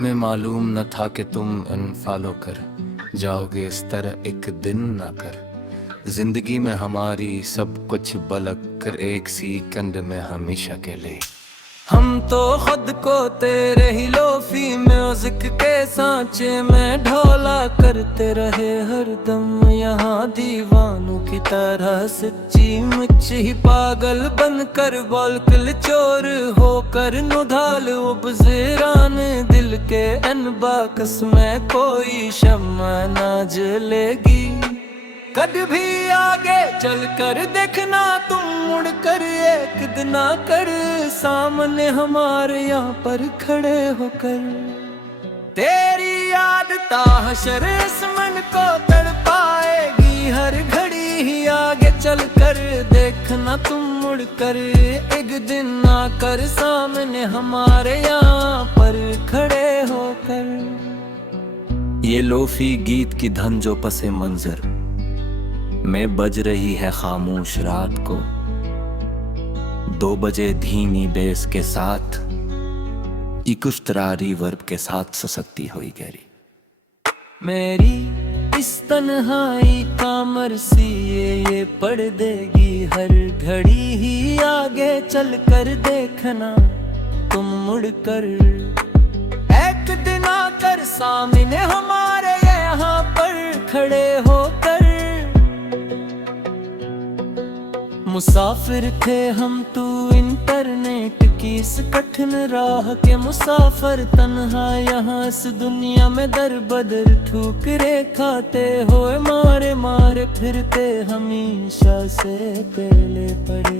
हमें मालूम न था कि तुम अनफॉलो कर जाओगे इस तरह एक दिन ना कर। जिंदगी में हमारी सब कुछ बलक कर एक सेकंड में हमेशा के लिए। हम तो खुद को तेरे ही लोफी म्यूजिक के सांचे में ढोला करते रहे हरदम, यहाँ दीवानों की तरह सच्ची मुच्ची ही पागल बनकर बोलकल चोर होकर नुधाल उपजेरान दिल के अनबाकस में कोई शम्मा ना जलेगी। कभी भी आगे चल कर देखना तुम मुड़ कर एक दिन आकर सामने हमारे यहाँ पर खड़े होकर। तेरी याद ताहशर इस मन को तड़पाएगी हर घड़ी ही आगे चल कर देखना तुम मुड़ कर एक दिन आकर सामने हमारे यहाँ पर खड़े होकर। ये लोफी गीत की धन जो पसे मंजर में बज रही है खामोश रात को, 2 बजे धीमी बेस के साथ इकुश्तरारी वर्ब के साथ ससकती हुई गहरी। मेरी इस तन्हाई का मरसी ये पढ़ देगी हर घड़ी ही आगे चल कर देखना तुम मुड़ कर एक दिन आकर सामने हमारे यहाँ पर खड़े होकर। मुसाफिर थे हम तू इंटरनेट की इस कठिन राह के मुसाफिर, तन्हा यहाँ इस दुनिया में दर बदर ठुकरे खाते हुए मारे मारे फिरते हमेशा से पहले पड़े।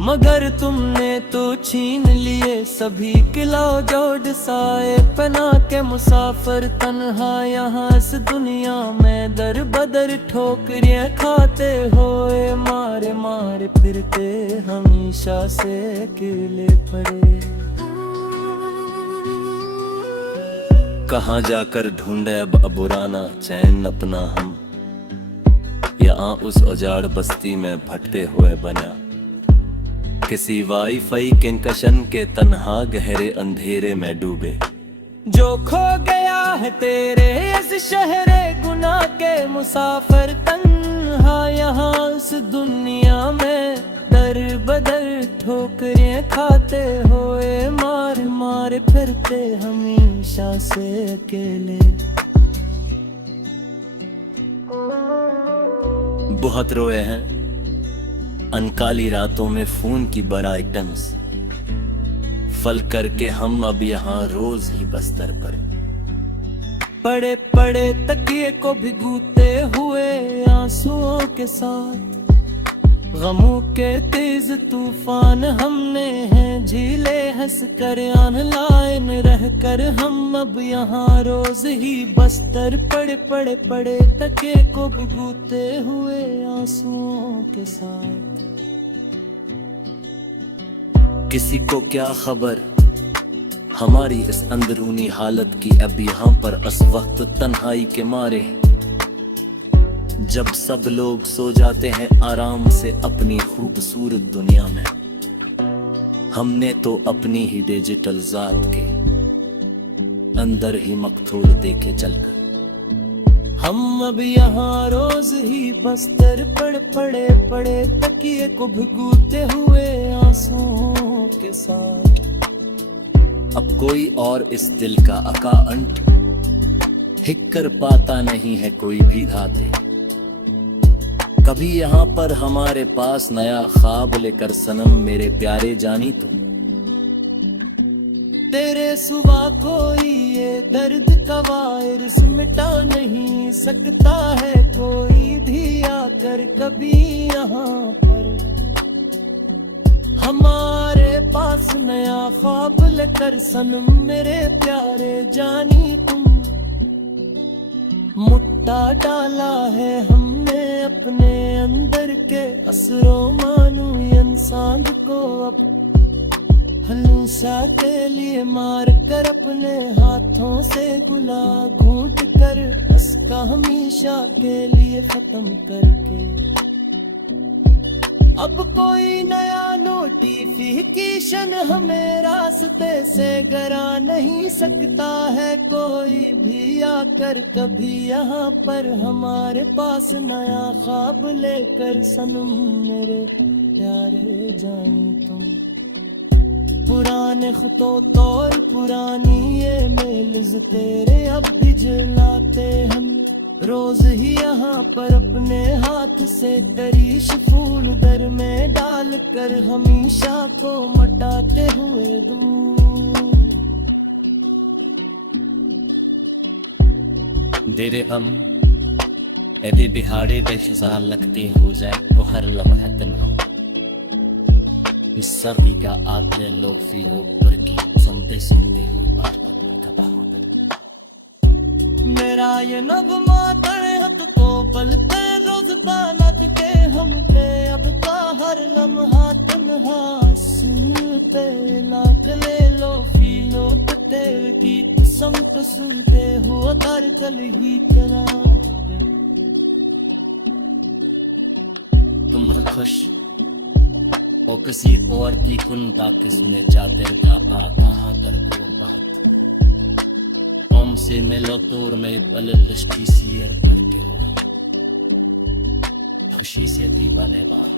मगर तुमने तो छीन लिए सभी किला जोड़ साए पहना के मुसाफिर, तन्हा यहाँ इस दुनिया में दर बदर ठोकरियां खाते हुए मारे मारे फिरते हमेशा से अकेले पड़े। कहाँ जाकर ढूंढे अब अबुराना चैन अपना हम, यहाँ उस उजाड़ बस्ती में भटके हुए बना किसी वाईफाई कंकशन के तन्हा गहरे अंधेरे में डूबे। जो खो गया है तेरे इस शहरे गुनाह के मुसाफिर, तन्हा यहाँ उस दुनिया में दर बदर ठोकरें खाते हुए मार मार फिरते हमेशा से अकेले। बहुत रोए हैं अनकाली रातों में खून की बराई टंस, फल करके हम अब यहाँ रोज ही बस्तर पर पड़े पड़े तकिए को भिगोते हुए आंसुओं के साथ। गमों के तेज तूफान हमने हैं झीले हंस कर ऑनलाइन रह कर हम अब यहाँ रोज ही बस्तर पड़े पड़े पड़े तकिए को भिगोते हुए आंसुओं के साथ। किसी को क्या खबर हमारी इस अंदरूनी हालत की अब यहाँ पर इस वक्त तन्हाई के मारे, जब सब लोग सो जाते हैं आराम से अपनी खूबसूरत दुनिया में, हमने तो अपनी ही डिजिटल जात के अंदर ही मकतूल देखे चलकर। हम अब यहाँ रोज ही बस्तर पड़े पड़े पड़े तकिए को भिगोते हुए आंसुओं के साथ। अब कोई और इस दिल का अकांट हिक कर पाता नहीं है कोई भी धाते। कभी यहाँ पर हमारे पास नया ख्वाब लेकर सनम मेरे प्यारे जानी तुम, तेरे सुबह कोई ये दर्द का वायरस मिटा नहीं सकता है कोई भी आकर कभी यहाँ पर। हमारे पास नया ख्वाब लेकर सनम मेरे प्यारे जानी तुम, मुट्ठा डाला है हमने अपने अंदर के असरो मानू इंसान को अब हलूसा के लिए मार कर अपने हाथों से गुला घूंट कर उसका हमेशा के लिए खत्म करके। अब कोई नया नोटिफिकेशन हमें रास्ते से गरा नहीं सकता है कोई भी आकर कभी यहाँ पर हमारे पास नया ख्वाब लेकर सनम मेरे प्यारे जान तुम। पुराने खुतो तौर पुरानी ये मेल्स तेरे अब भी जलाते हम रोज ही यहाँ पर अपने हाथ से तरीश फूल दर में डाल कर हमेशा को मटाते हुए दूर। तेरे हम यदि बिहारी बेशुमार लगती हो जाए तो हर लम्हा तन्हा इस सर्दी का आते लोफी ऊपर की सुनते सुनते हुए मेरा ये नगमा तड़हत तो बलते रोज दानत के हम पे अब का हर लम्हा तन्हा सुनते लाख ले लो फीलो तेरे गीत संत सुनते हो दर कल ही तेरा। तुम खुश ओ किसी और की कुंदा किसने चादर का कहा कर दूर बात से मिलो दूर में पल दृष्टि शेयर करके खुशी से दीवाने बाहर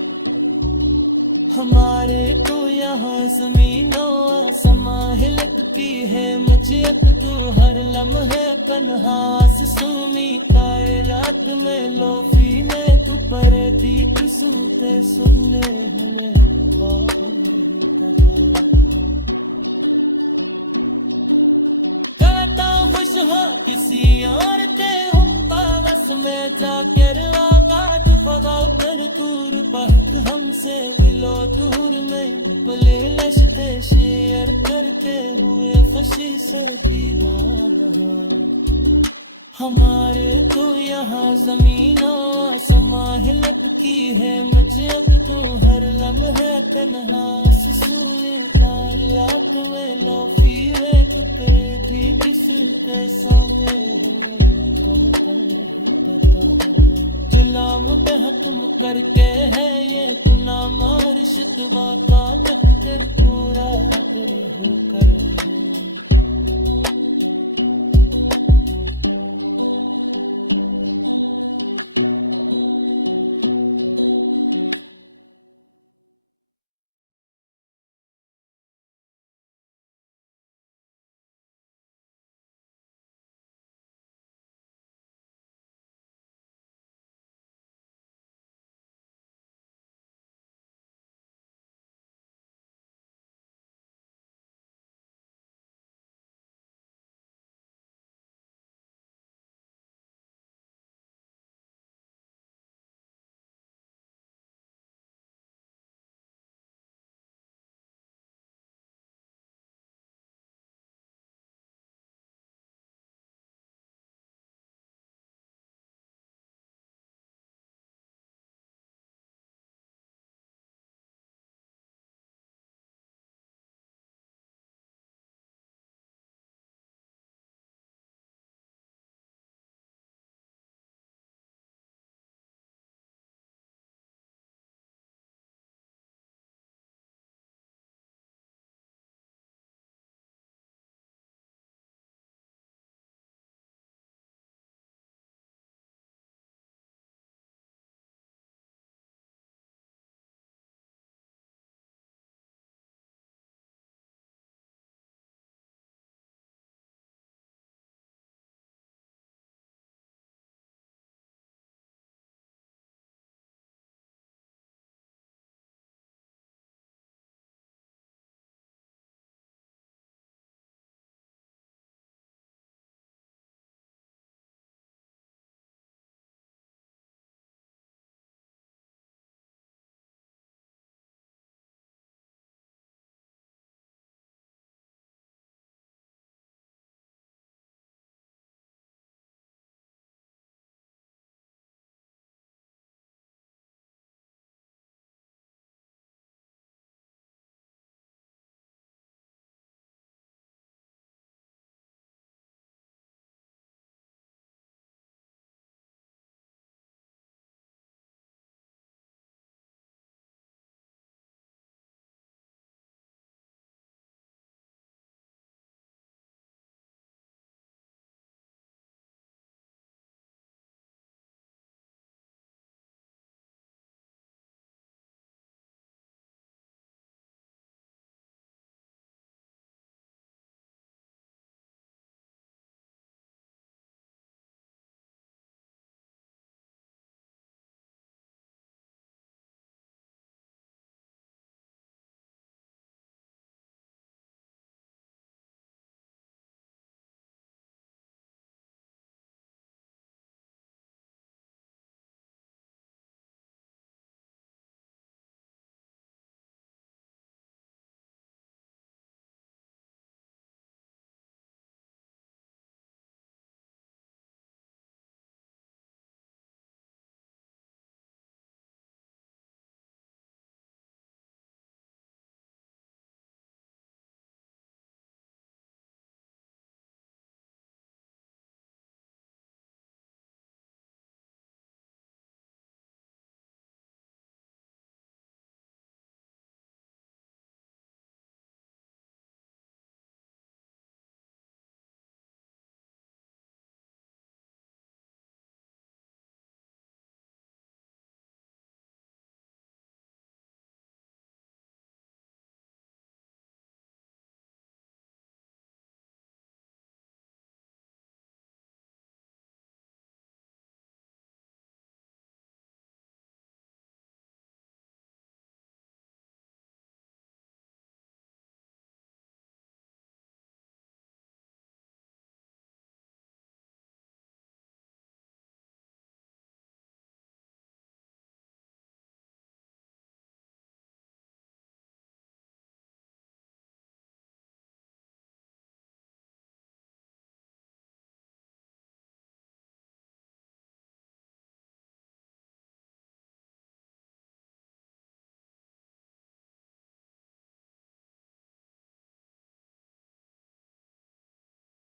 हमारे तो यहाँ जमीनों आसमां हिलकती है मुझे अब तो हर लम्हे तन्हास सुनी कायनात में लोफी में तू परती सुनते सुनने हमें खुश हो किसी और के हम पास में जाकर आवाज पगाओ कर दूर बात हमसे मिलो दूर में पुले लश्ते शेयर करते हुए खुशी से दीवाना। हमारे तो यहाँ जमीनों आसमां हिलकती है मुझे अब तो हर लम्हे तन्हा सुए लाख में लोफी वे चुके थी किसके सौंदे हुए जुलाम पे तुम करके है ये गुनाम और शिकवा का कर पूरा तेरे हो